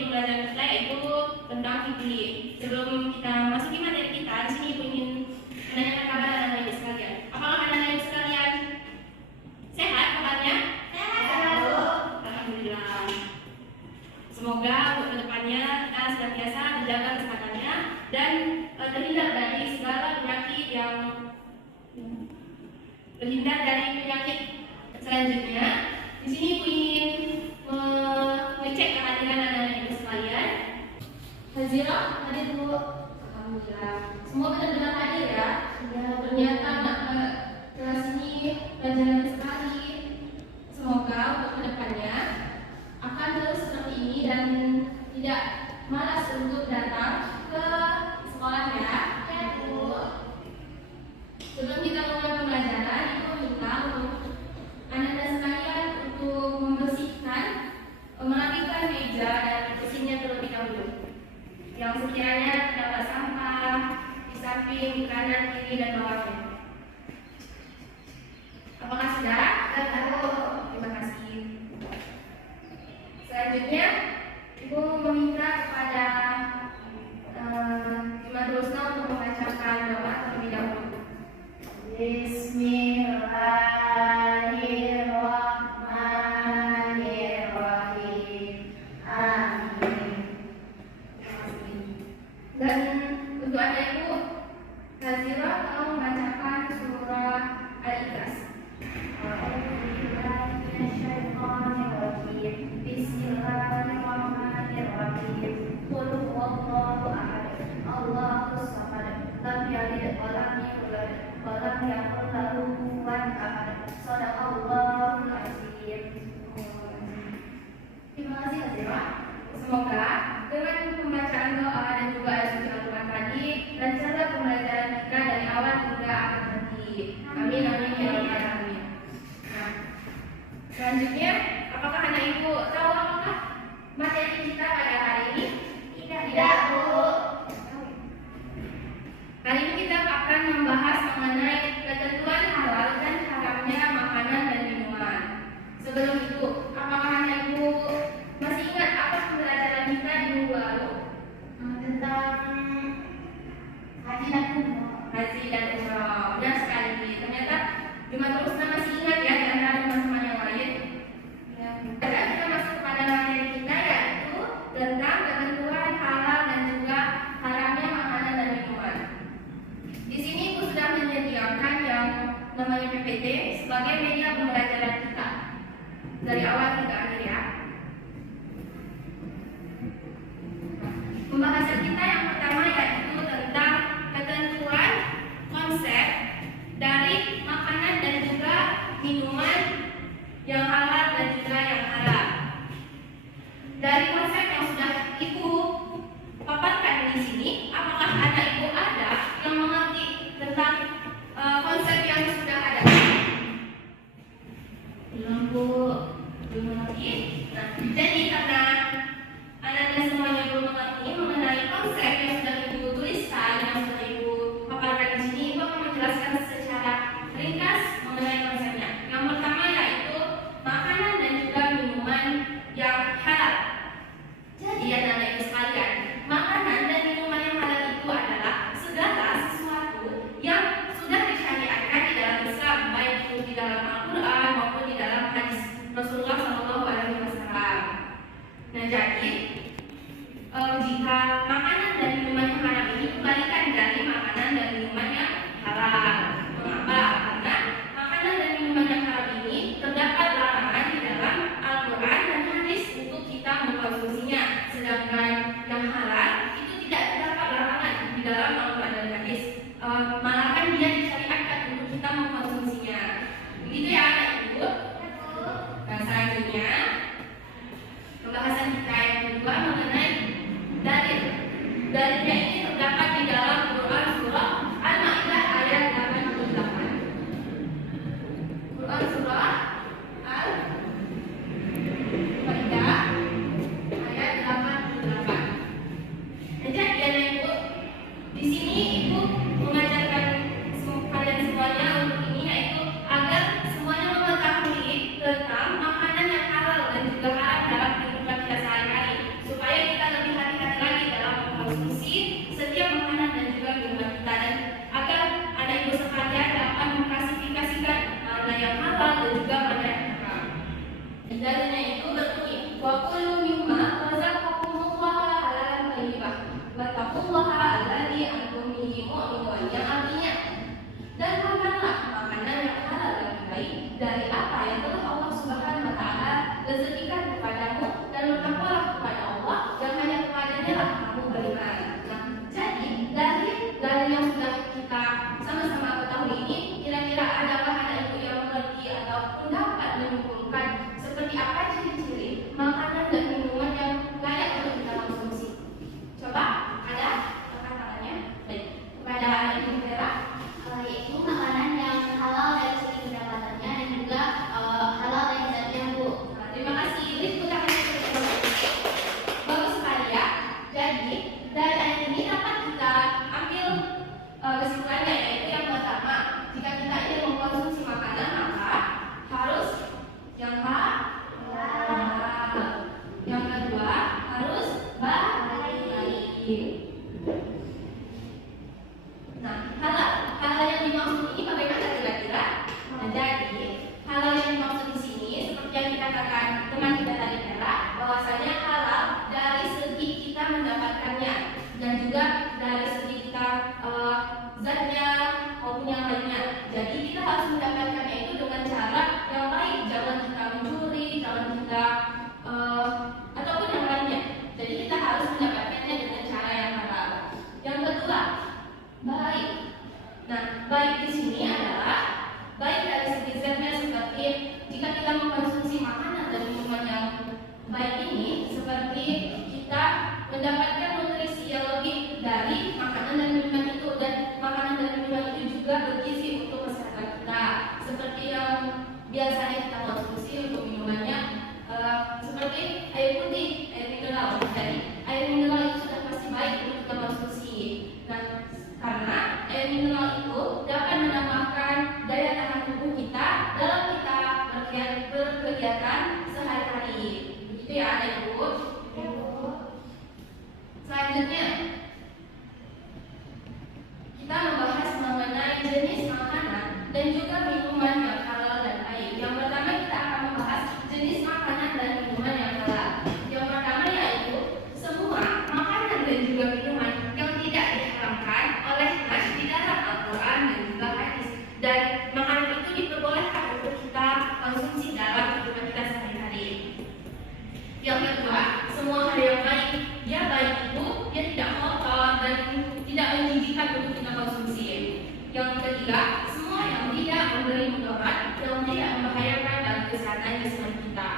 pembelajaran kita yaitu tentang fikih. Sebelum kita masuki materi kita, di sini Ibu ingin menanyakan kabar anak-anak Ibu sekalian. Apakah anak-anak Ibu sekalian sehat kabarnya? Sehat, Bu. Alhamdulillah. Semoga untuk kedepannya kita senantiasa menjaga kesehatannya dan terhindar dari segala penyakit yang selanjutnya. Di sini Ibu ingin mengecek kehadiran anak-anak Ibu sekalian. Hazirah, hadir Bu. Alhamdulillah. Semua benar-benar hadir ya. Ternyata kelas ini pelajaran sekali. Semoga untuk kedepannya akan terus seperti ini dan tidak malas untuk datang ke sekolah ya. Ya Bu. Sebelum kita mulai pembelajaran, Ibu meminta untuk anak-anak sekalian untuk membersihkan, merapikan meja dan kursinya terlebih dahulu. Yang sekiranya terdapat sampah di samping, di kanan, kiri, dan bawahnya. Apakah sudah? Terima kasih. Selanjutnya, Ibu meminta kepada Jemaat Rusna untuk membacakan doa terlebih dahulu. Bismillahirrahmanirrahim. Amin. Dan untuk anak Ibu, Hazirah tolong membacakan surah Al-Ikhlas. Bismillahirrahmanirrahim. Qul huwallahu ahad. Allahus samad. Lam yalid wa lam yulad wa lam yakul lahu kufuwan ahad. Shadaqallahul azim. Terima kasih Hazirah. Semoga dengan pembacaan doa dan juga ayat suci Al-Quran tadi lancarlah pembelajaran kita dari awal hingga akhir nanti. Amin amin ya rabbal alamin. Nah, selanjutnya, apakah anak Ibu tahu apakah materi kita pada hari ini? Tidak, Bu. Hari ini kita akan membahas mengenai ketentuan halal dan haramnya makanan dan minuman. Sebelum itu, apakah anak Ibu masih ingat apa pembelajaran kita di minggu lalu? Tentang haji dan umrah. Benar sekali. Ternyata Jemaat Rusna masih ingat ya di antara teman-teman yang lain. Sekarang kita masuk kepada materi kita yaitu tentang ketentuan halal dan juga haramnya makanan dan minuman. Di sini Ibu sudah menyediakan yang namanya PPT sebagai media pembelajaran kita dari awal hingga akhir ya. Pembahasan kita yang pertama yaitu tentang ketentuan konsep dari makanan dan juga minuman yang halal dan juga yang haram. Dari konsep yang sudah Ibu paparkan di sini, apakah anak Ibu ada yang mengerti tentang konsep yang sudah ada? Belum Bu, belum mengerti. Nah, jadi karena anak-anak semuanya belum mengerti mengenai konsep yang sudah Ibu tuliskan, yang sudah Ibu paparkan di sini, Ibu akan menjelaskan secara ringkas mengenai konsepnya. Yang pertama yaitu makanan dan juga minuman yang halal. Jadi anak-anak Ibu sekalian, makanan dan minuman yang halal itu adalah segala sesuatu yang sudah disyariatkan di dalam Islam, baik itu di dalam Al-Quran maupun di dalam hadis Rasulullah SAW. Nah, jadi jika makanan dan minuman yang haram ini kebalikan dari makanan dan minuman yang halal. Mengapa? Karena makanan dan minuman yang haram ini terdapat larangan di dalam Al-Quran dan hadis untuk kita mengkonsumsinya. Sedangkan yang halal itu tidak terdapat larangan di dalam Al-Quran dan hadis. Malahan dia disyariatkan untuk kita mengkonsumsinya. Begitu ya anak Ibu. Nah, selanjutnya pembahasan kita yang kedua mengenai dalil. Dalilnya ini terdapat di dalam Quran surah Al-Maidah ayat 88. Quran surah Al-Maidah ayat 88. Selanjutnya, kita membahas mengenai jenis makanan dan juga minuman yang halal dan baik. Yang pertama kita akan membahas jenis makanan dan minuman yang halal. Yang pertama yaitu semua makanan dan juga minuman yang tidak diharamkan oleh Nas di dalam Al-Quran dan juga hadis. Dan makanan itu diperbolehkan untuk kita konsumsi dalam kehidupan kita sehari-hari. Yang kedua, semua hal yang baik. Ya baik itu dia tidak kotor dan tidak menjijikkan untuk kita konsumsi. Yang ketiga, semua yang tidak memberi mudarat, yang tidak membahayakan bagi kesehatan jasmani kita.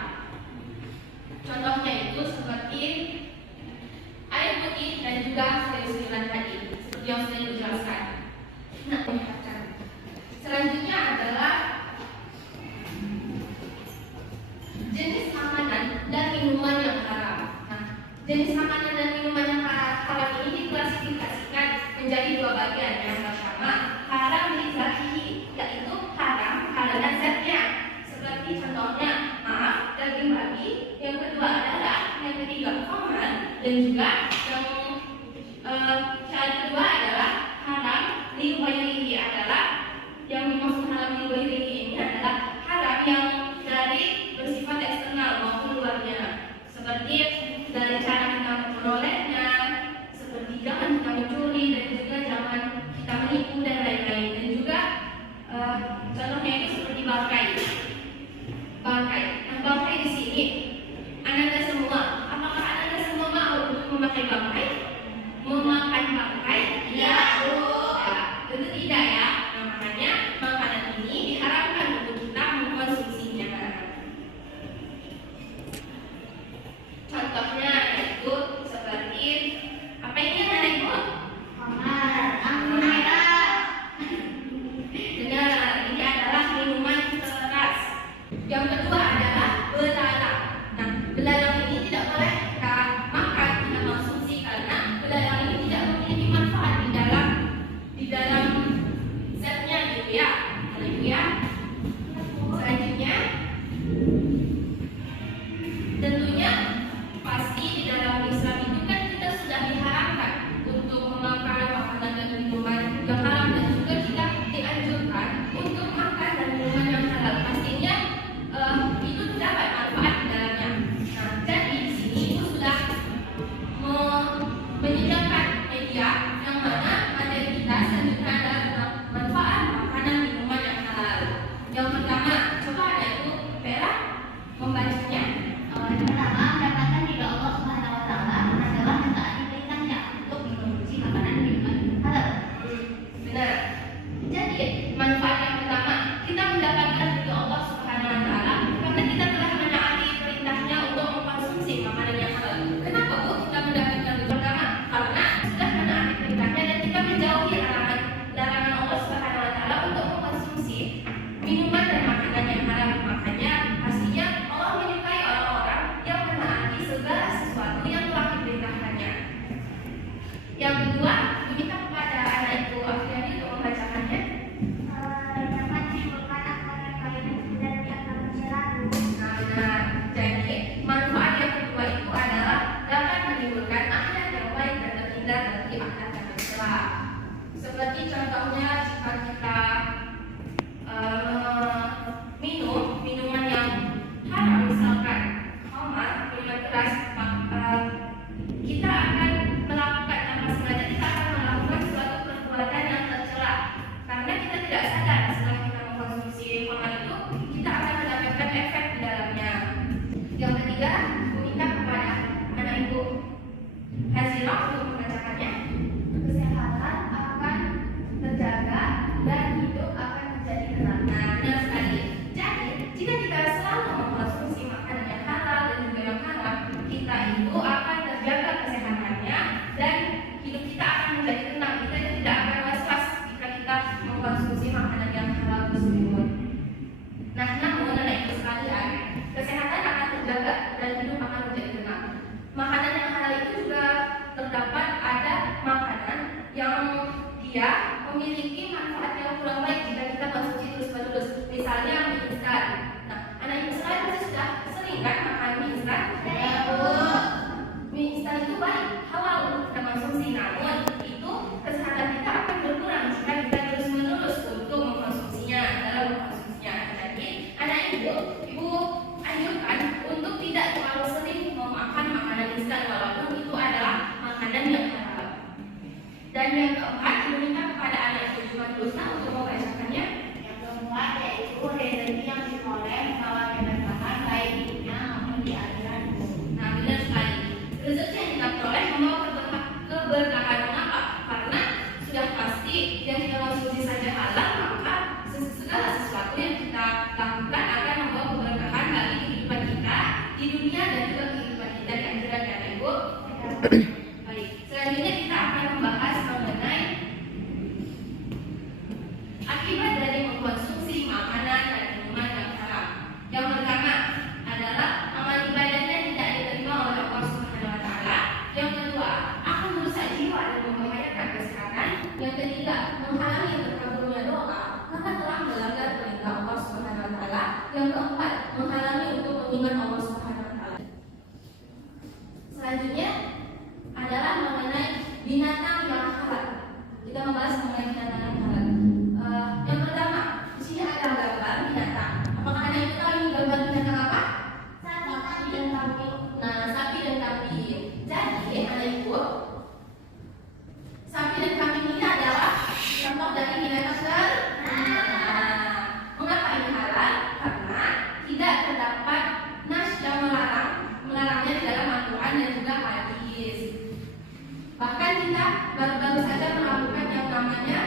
Contohnya itu seperti air putih dan juga sayur-sayuran tadi, seperti yang sudah dijelaskan. Nah, selanjutnya adalah jenis makanan dan minuman yang haram. Nah, jenis makanan dan minuman yang haram ini diklasifikasikan menjadi dua bagian. Yang pertama, haram lidzatihi, yaitu haram karena zatnya. Seperti contohnya, maaf, daging babi. Yang kedua adalah, yang ketiga, khamar. Dan juga yang kedua adalah haram lighairihi, adalah yang dimaksud haram lighairihi ini adalah haram yang dari bersifat eksternal maupun luarnya, seperti dari cara kita memperolehnya, seperti jangan kita mencuri dan juga jangan kita menipu dan lain-lain. Dan juga contohnya itu seperti bangkai. Nah, bangkai di sini, Anda semua, apakah Anda semua mau untuk memakai bangkai? Memakan bangkai? Ya, Bu. Ya, tentu tidak ya. Nah, makanya makanan ini diharapkan untuk kita mengkonsumsinya. Contohnya yaitu seperti apa ini yang ada Ibu? Khamar. Benar, ini adalah minuman keras. Yang kedua adalah belalang. Nah, belalang ini tidak boleh kita makan, kita konsumsi karena belalang ini tidak memiliki manfaat di dalam zatnya gitu ya. Ya. Selanjutnya, tentunya pasti di dalam Islam itu kan kita sudah diharamkan untuk memakan makanan dan minuman yang halal, dan juga kita dianjurkan untuk makan dan minuman yang halal. Pastinya itu terdapat manfaat di dalamnya. Nah, jadi di sini Ibu sudah menyediakan media yang mana materi kita selanjutnya adalah tentang manfaat makanan minuman yang halal. Yang pertama, coba ada itu Vera membacanya. Yang pertama, mendapatkan ridho Allah Subhanahu wa Ta'ala adalah mentaati perintahnya untuk mengkonsumsi makanan minuman halal. Benar. Jadi manfaat yang pertama, kita mendapatkan ridho Allah Subhanahu wa Ta'ala karena kita telah menaati perintahnya untuk mengkonsumsi makanan yang halal. Kenapa Bu kita mendapatkan ridho? Pertama, karena sudah menaati perintahnya dan kita menjauhi larangan Allah Subhanahu wa Ta'ala untuk mengkonsumsi minuman dan makanan yang halal. Makanya pastinya Allah menyukai orang-orang yang menaati segala sesuatu yang telah diperintahkannya. Yang kedua, diminta kepada anak Ibu Afriani untuk membacakannya. Dapat menimbulkan akhlak yang baik dan tidak tercela. Nah, jadi manfaat yang kedua itu adalah dapat menimbulkan akhlak yang baik dan terhindar dari akhlak yang tercela. Seperti contohnya jika kita minum minuman yang haram, misalkan khamar, minuman keras, kita akan melakukan tanpa sengaja, kita akan melakukan suatu perbuatan yang tercela karena kita tidak sadar setelah kita mengkonsumsi khamar itu kita akan mendapatkan efek di dalamnya. Yang ketiga, meminta kepada anak Ibu Hazirah untuk membacakannya. Kesehatan akan terjaga dan hidup akan menjadi tenang. Nah, benar sekali. Jadi Dan yang keempat, diminta kepada anak itu juga dosa untuk membacakannya. Yang keempat yaitu rezeki yang diperoleh membawa keberkahan baik di dunia maupun di akhirat. Nah, benar sekali. Rezeki yang kita peroleh membawa keberkahan. Mengapa? Karena sudah pasti yang kita konsumsi saja halal, maka segala sesuatu yang kita lakukan akan membawa keberkahan bagi kehidupan kita di dunia dan juga kehidupan kita di akhirat, ya Ibu. Baik, selanjutnya kita akan membahas mengenai akibat dari mengkonsumsi makanan dan minuman yang haram. Yang pertama adalah amal ibadahnya tidak diterima oleh Allah Subhanahu wa taala. Yang kedua, akan merusak jiwa dan membahayakan kesehatan. Yang ketiga, menghalangi terkabulnya doa karena telah melanggar perintah Allah Subhanahu wa taala. Yang keempat, menghalangi untuk mengingat Allah Subhanahu wa taala. Selanjutnya adalah mengenai binatang yang halal. Kita membahas mengenai binatang yang halal. Yang pertama, di sini ada gambar binatang. Apakah Anda itu tahu ini gambar binatang apa? Sapi dan kambing. Nah, sapi dan kambing. Jadi, Anda Ibu, sapi dan kambing ini adalah contoh dari binatang ternak. Mengapa ini halal? Karena tidak terdapat nas yang melarangnya di dalam Al-Quran dan juga hadis. Bahkan kita baru-baru saja melakukan yang namanya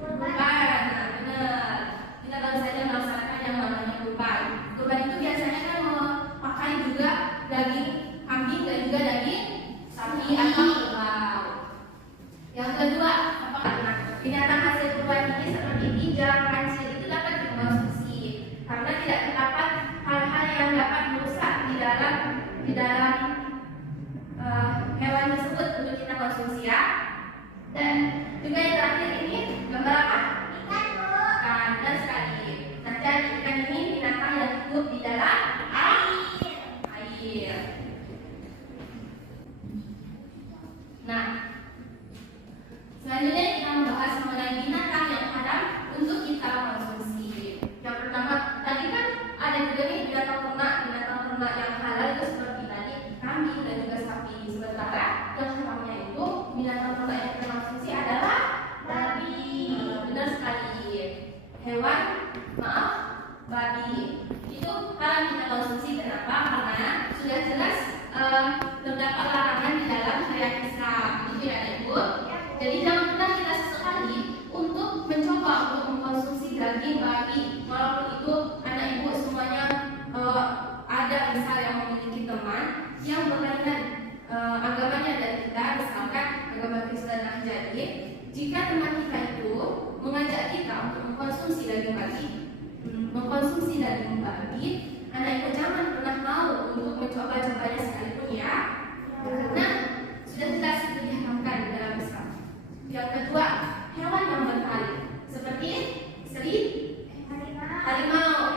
kurban. Nah, benar. Kita baru saja melaksanakan yang namanya kurban. Kurban itu biasanya kan memakai juga daging kambing dan juga daging sapi atau kerbau. Yang kedua, apakah binatang hasil kurban ini seperti kijang, kancil itu dapat dikonsumsi karena tidak terdapat hal-hal yang dapat merusak di dalam hewan tersebut untuk kita konsumsi, ya. Dan juga yang terakhir ini gambar apa? Ikan, Bu. Ikan, benar sekali. Nah, jadi ikan ini binatang yang hidup di dalam air. Nah, selanjutnya kita membahas mengenai binatang yang haram untuk kita konsumsi. Yang pertama, tadi kan ada juga nih binatang ternak yang halal itu seperti tadi kambing dan juga sapi. Sementara yang haramnya itu binatang ternak yang kita konsumsi adalah babi. Benar sekali. Babi itu haram kita konsumsi. Kenapa? Karena sudah jelas terdapat larangan di dalam syariat Islam. Itu ya Ibu. Jadi jangan pernah kita sesekali untuk mencoba untuk mengkonsumsi daging babi, walaupun itu anak ibu semuanya ada misal yang memiliki teman yang berlainan agamanya dari kita, misalkan agama Kristen. Nah, jadi jika teman kita itu mengajak kita untuk mengkonsumsi daging babi, anak ibu jangan pernah mau untuk mencoba-cobanya sekalipun, ya, karena sudah jelas itu diharamkan di dalam Islam. Yang kedua, hewan yang bertaring seperti harimau.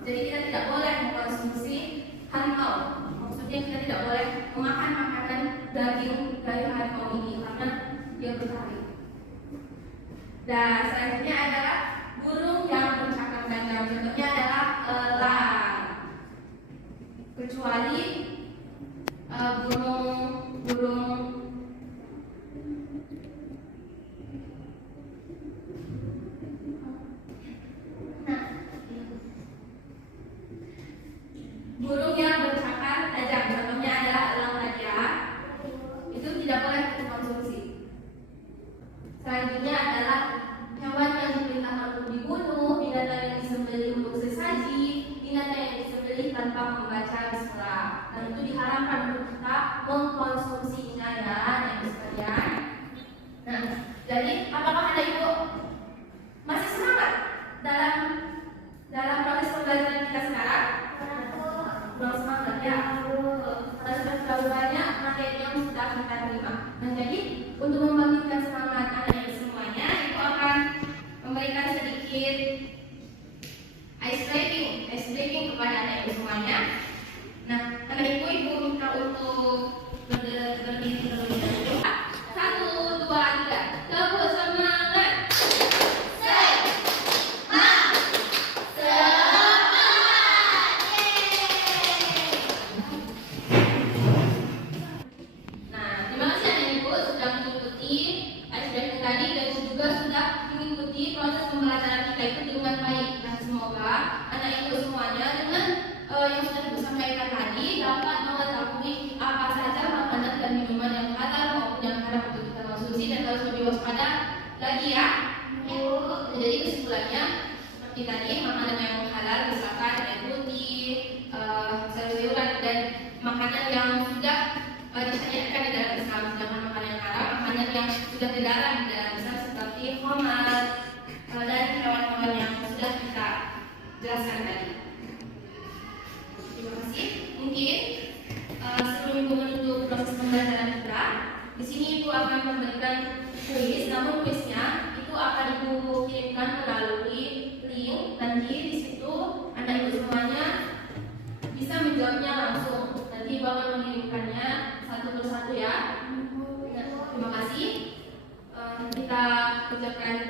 Jadi kita tidak boleh mengkonsumsi harimau. Maksudnya kita tidak boleh memakan makanan daging dari harimau ini karena dia bertaring. Dan selanjutnya adalah burung yang bercakap ganda. Contohnya adalah elang. Kecuali burung yang bercakar tajam, contohnya adalah elang raja, itu tidak boleh dikonsumsi. Selanjutnya adalah hewan yang diperintahkan untuk dibunuh, binatang yang disembelih untuk sesaji, binatang yang disembelih tanpa membaca bismillah. Dan itu diharamkan untuk kita mengkonsumsinya, ya. lagi ya. Jadi kesimpulannya seperti tadi, makanan yang halal misalkan air putih, sayur-sayuran, dan makanan yang sudah disyariatkan di dalam Islam. Sedangkan makanan yang haram, makanan yang sudah dilarang di dalam Islam seperti khamar dan hewan-hewan yang sudah kita jelaskan tadi. Terima kasih. Mungkin sebelum Ibu menutup proses pembelajaran kita, di sini Ibu akan memberikan kuis. Namun kuisnya itu akan Ibu kirimkan melalui link. Nanti di situ Anda Ibu semuanya bisa menjawabnya langsung. Nanti Ibu akan mengirimkannya satu persatu ya. Terima kasih. Kita ucapkan